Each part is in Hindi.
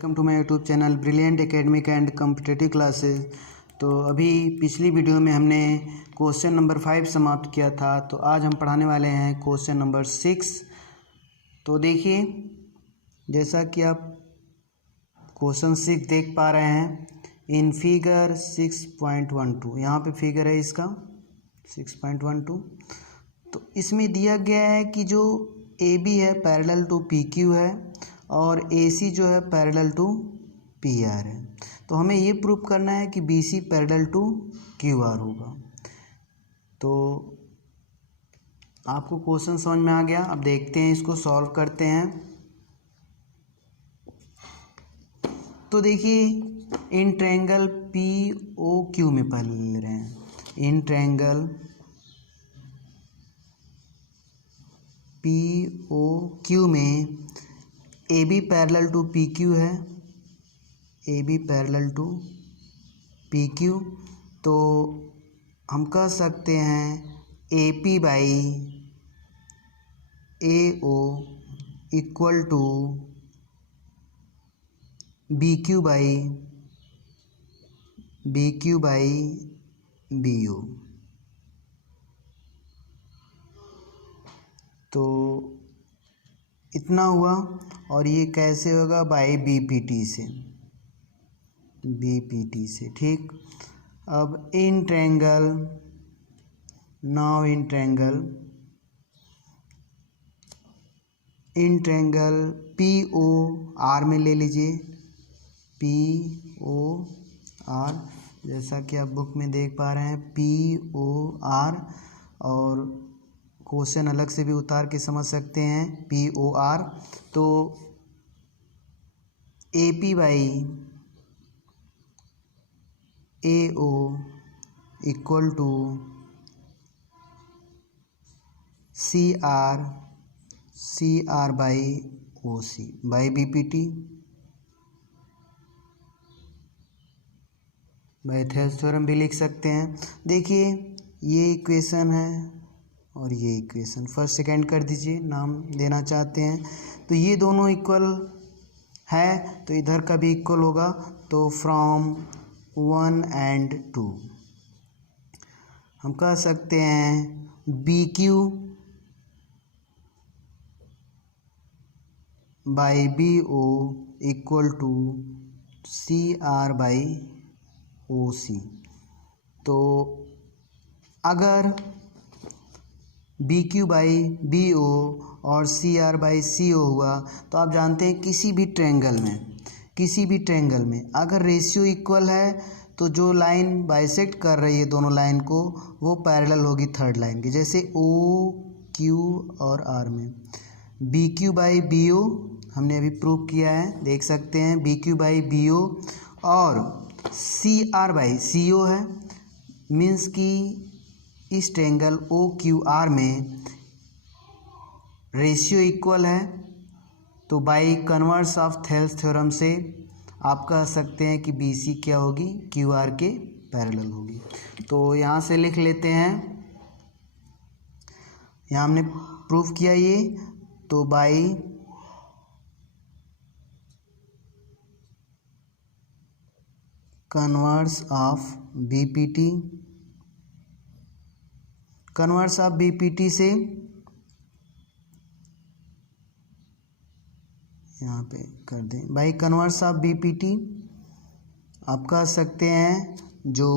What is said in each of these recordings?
Welcome to my YouTube channel brilliant academic and competitive classes. तो अभी पिछली वीडियो में हमने क्वेश्चन नंबर 5 समाप्त किया था, तो आज हम पढ़ाने वाले हैं क्वेश्चन नंबर 6। तो देखिए, जैसा कि आप क्वेश्चन 6 देख पा रहे हैं इन फिगर 6.12, यहाँ पे फिगर है इसका 6.12। तो इसमें दिया गया है कि जो ए बी है पैरेलल टू पी क्यू है और ए सी जो है पैरेलल टू पी आर है। तो हमें ये प्रूव करना है कि B C parallel to Q R होगा। तो आपको क्वेश्चन समझ में आ गया। अब देखते हैं, इसको सॉल्व करते हैं। तो देखिए, इन ट्रायंगल पी ओ क्यू में पहले ले रहे हैं। इन ट्रायंगल पी ओ क्यू में A B parallel to P Q है, A B parallel to P Q. तो हम कह सकते हैं A P by A O equal to B Q by B O. तो इतना हुआ, और ये कैसे होगा? बाई बी पी टी से, बी पी टी से। ठीक, अब इन triangle, now in triangle P O R में ले लीजिए, पी ओ आर, जैसा कि आप बुक में देख पा रहे हैं पी ओ आर, और क्वेश्चन अलग से भी उतार के समझ सकते हैं पी ओ आर। तो A P by A O equal to C R by O C by B P T, by Thales theorem भी लिख सकते हैं। देखिए, ये इक्वेशन है और ये इक्वेशन फर्स्ट सेकंड कर दीजिए, नाम देना चाहते हैं। तो ये दोनों इक्वल है, तो इधर का भी इक्वल होगा। तो फ्रॉम 1 and 2 हम कह सकते हैं B Q by B O equal to C R by O C. तो अगर B Q by B O और सी आर बाई सी ओ हुआ, तो आप जानते हैं किसी भी ट्रायंगल में अगर रेशियो इक्वल है तो जो लाइन बाइसेक्ट कर रही है दोनों लाइन को, वो पैरेलल होगी थर्ड लाइन की। जैसे ओ क्यू और आर में B Q by B O हमने अभी प्रूव किया है, देख सकते हैं B Q by B O, और सी आर बाई सी ओ है, मीन्स कि इस ट्रायंगल ओ क्यू आर में रेशियो इक्वल है। तो by converse of Thales theorem से आप कह सकते हैं कि बी सी क्या होगी? क्यू आर के पैरेलल होगी। तो यहाँ से लिख लेते हैं, यहाँ हमने प्रूफ किया ये। तो by converse of B P T, converse of B P T से यहाँ पे कर दें by converse of B P T, आप कह सकते हैं जो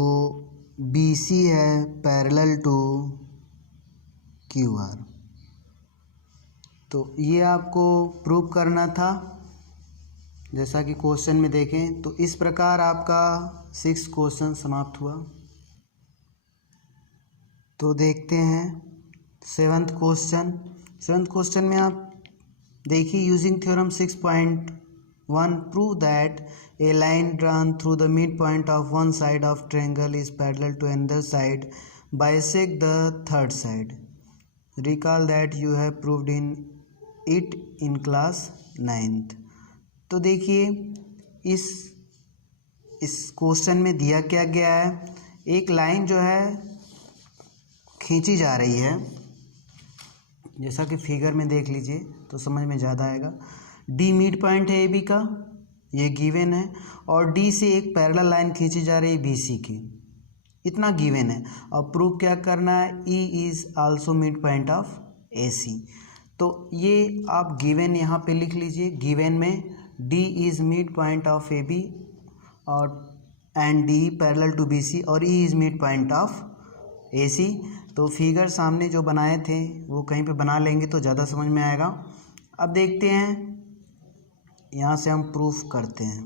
बी सी है पैरेलल टू क्यू आर। तो ये आपको प्रूव करना था, जैसा कि क्वेश्चन में देखें। तो इस प्रकार आपका 6 क्वेश्चन समाप्त हुआ। तो देखते हैं 7th क्वेश्चन में आप देखिए, using theorem 6.1 prove that a line drawn through the mid point of one side of triangle is parallel to another side bisect the third side. Recall that you have proved it in class 9th। तो देखिए, इस क्वेश्चन में दिया क्या गया है, एक लाइन जो है खींची जा रही है, जैसा कि फिगर में देख लीजिए तो समझ में ज़्यादा आएगा। डी मिड पॉइंट है ए बी का, ये गिवन है, और डी से एक पैरेलल लाइन खींची जा रही है बी सी की, इतना गिवन है। और प्रूफ क्या करना है, E is also mid point of A C. तो ये आप गिवन यहाँ पे लिख लीजिए, गिवन में D is mid point of A B और and D parallel to B C, और E is mid point of A C. तो फिगर सामने जो बनाए थे वो कहीं पे बना लेंगे तो ज़्यादा समझ में आएगा। अब देखते हैं, यहाँ से हम प्रूफ करते हैं।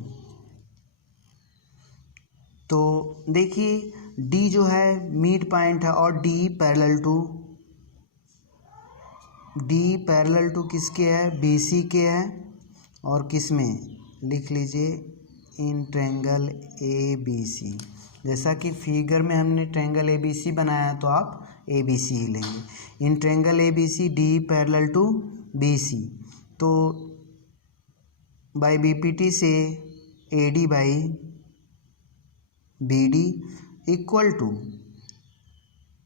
तो देखिए डी जो है मिड पॉइंट है और डी पैरेलल टू किसके है, बी सी के है, और किस में लिख लीजिए, इन ट्रायंगल ए बी सी। जैसा कि फिगर में हमने ट्रायंगल ए बी सी बनाया है तो आप ए बी सी ही लेंगे। In triangle A B C D parallel to B C, तो बाई बी पी टी से A D by B D equal to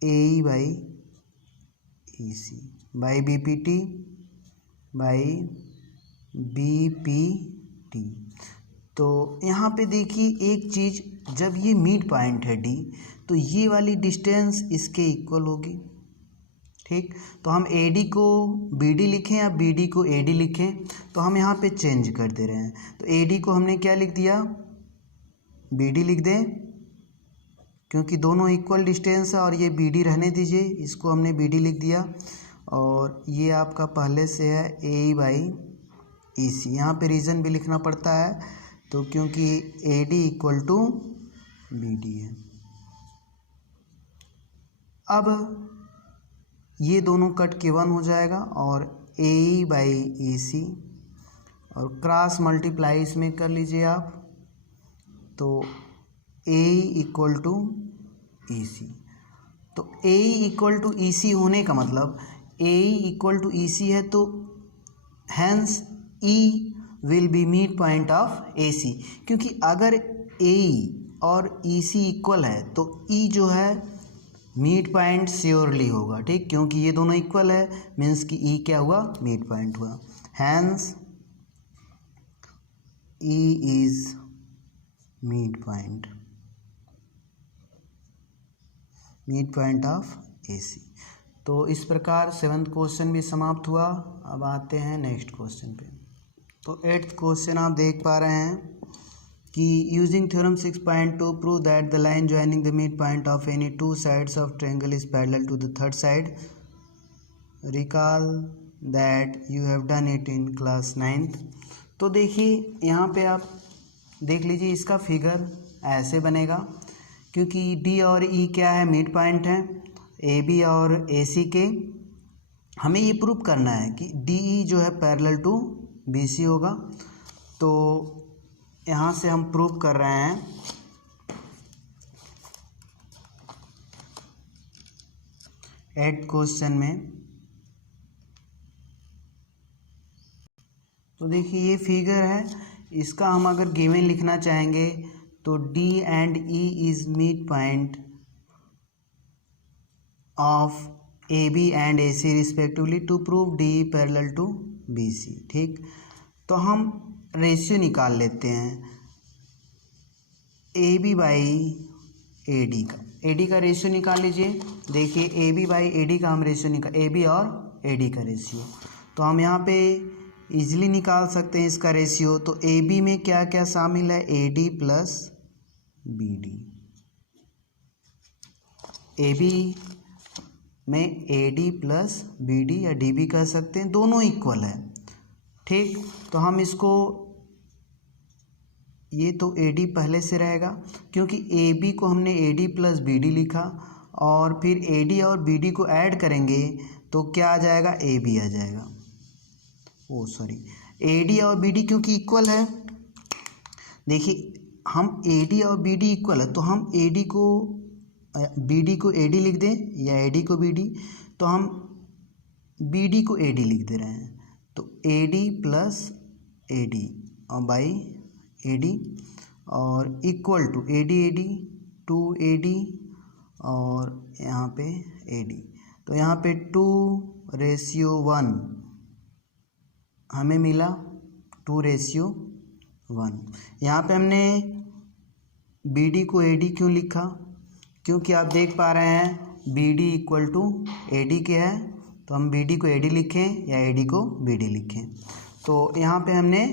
A E by E C by B P T by B P T. तो यहाँ पे देखिए एक चीज़, जब ये मिड पॉइंट है डी तो ये वाली डिस्टेंस इसके इक्वल होगी, ठीक। तो हम ए डी को बी डी लिखें या बी डी को ए डी लिखें, तो हम यहाँ पे चेंज कर दे रहे हैं। तो ए डी को हमने क्या लिख दिया, बी डी लिख दें, क्योंकि दोनों इक्वल डिस्टेंस है, और ये बी डी रहने दीजिए, इसको हमने बी डी लिख दिया। और ये आपका पहले से है ए ई बाई ई सी, यहाँ पर रीज़न भी लिखना पड़ता है, तो क्योंकि A D equal to B D है। अब ये दोनों कट के 1 हो जाएगा, और ए ई बाई ई सी, और क्रॉस मल्टीप्लाई इसमें कर लीजिए आप, तो ए ई इक्वल टू ई सी। तो ए ई इक्वल टू ई सी होने का मतलब, ए E equal to E C है, तो hence E will be mid point of A C, क्योंकि अगर ए ई और ई सी इक्वल है तो ई जो है मिड पॉइंट श्योरली होगा, ठीक, क्योंकि ये दोनों इक्वल है, मीन्स कि ई क्या हुआ, मिड पॉइंट हुआ। Hence E is mid point of A C. तो इस प्रकार 7th क्वेश्चन भी समाप्त हुआ। अब आते हैं नेक्स्ट क्वेश्चन पे। तो 8th क्वेश्चन आप देख पा रहे हैं कि using theorem 6.2 prove that the line joining the mid point of any two sides of triangle is parallel to the third side. Recall that you have done it in class 9th। तो देखिए यहाँ पे आप देख लीजिए, इसका फिगर ऐसे बनेगा, क्योंकि डी और ई क्या है, मिड पॉइंट है, ए बी और ए सी के। हमें ये प्रूव करना है कि डी ई जो है पैरेलल टू बी सी होगा। तो यहाँ से हम प्रूव कर रहे हैं, 8th क्वेश्चन में। तो देखिए ये फिगर है, इसका हम अगर गिवन लिखना चाहेंगे तो D and E is mid point of A B and A C respectively to prove D parallel to B C, ठीक। तो हम रेशियो निकाल लेते हैं A B by A D का। ए डी का रेशियो निकाल लीजिए। देखिए A B by A D का हम रेशियो निकाल, ए बी और ए डी का रेशियो, तो हम यहाँ पे इजीली निकाल सकते हैं इसका रेशियो। तो ए बी में क्या क्या शामिल है, A D plus B D. A B में A D plus B D या डी बी कह सकते हैं, दोनों इक्वल है, ठीक। तो हम इसको, ये तो ए डी पहले से रहेगा, क्योंकि ए बी को हमने A D plus B D लिखा, और फिर ए डी और बी डी को ऐड करेंगे तो क्या आ जाएगा, ए बी आ जाएगा। ओ सॉरी, ए डी और बी डी क्योंकि इक्वल है। देखिए हम ए डी और बी डी इक्वल है, तो हम ए डी को बी डी को ए डी लिख दें या ए डी को बी डी, तो हम बी डी को ए डी लिख दे रहे हैं। तो A D plus A D और बाई ए डी, और equal to A D to A D, और यहाँ पे ए डी। तो यहाँ पे 2:1 हमें मिला, 2:1 1। यहाँ पे हमने बी डी को ए डी क्यों लिखा, क्योंकि आप देख पा रहे हैं B D equal to A D क्या है, तो हम बी डी को ए डी लिखें या ए डी को बी डी लिखें। तो यहाँ पे हमने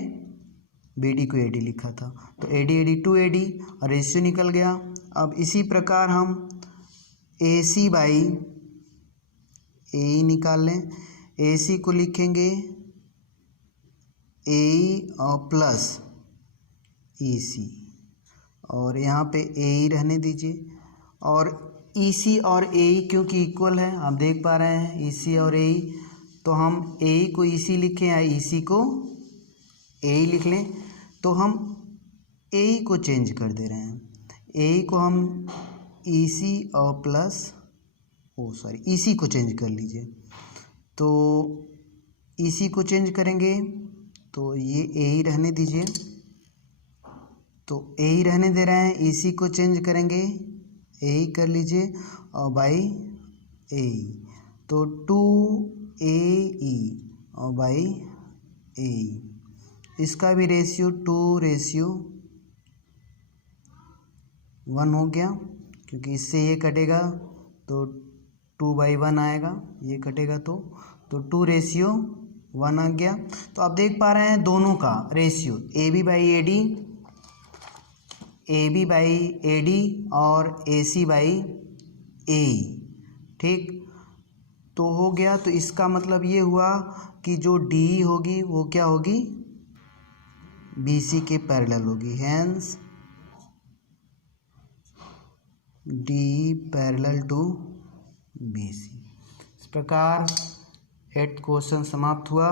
बी डी को ए डी लिखा था, तो ए डी 2AD और रेशियो निकल गया। अब इसी प्रकार हम ए सी बाई ए निकाल लें। ए सी को लिखेंगे ए और प्लस ई सी, और यहाँ पे ए रहने दीजिए। और ई सी और ए क्योंकि इक्वल है, आप देख पा रहे हैं ई सी और ए, तो हम ए को ई सी लिखें या ई सी को ए लिख लें। तो हम ए को चेंज कर दे रहे हैं, ए को हम ई सी और प्लस ई सी को चेंज कर लीजिए। तो ई सी को चेंज करेंगे तो ये ए ही रहने दीजिए, तो ए ही रहने दे रहे हैं। ई सी को चेंज करेंगे ए ही कर लीजिए और बाई ए, तो 2AE और बाई ए, इसका भी रेशियो 2:1 हो गया, क्योंकि इससे ये कटेगा तो 2/1 आएगा, ये कटेगा तो 2:1 आ गया। तो आप देख पा रहे हैं दोनों का ratio AB by AD, AB by AD और AC बाई AE, ठीक। तो हो गया, तो इसका मतलब ये हुआ कि जो DE होगी वो क्या होगी, BC के पैरेलल होगी, hence DE parallel to BC। इस प्रकार 8th क्वेश्चन समाप्त हुआ।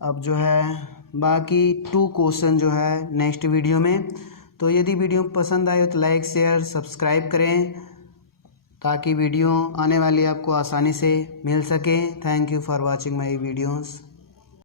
अब जो है बाकी 2 क्वेश्चन जो है नेक्स्ट वीडियो में। तो यदि वीडियो पसंद आए तो लाइक शेयर सब्सक्राइब करें, ताकि वीडियो आने वाली आपको आसानी से मिल सके। Thank you for watching my videos.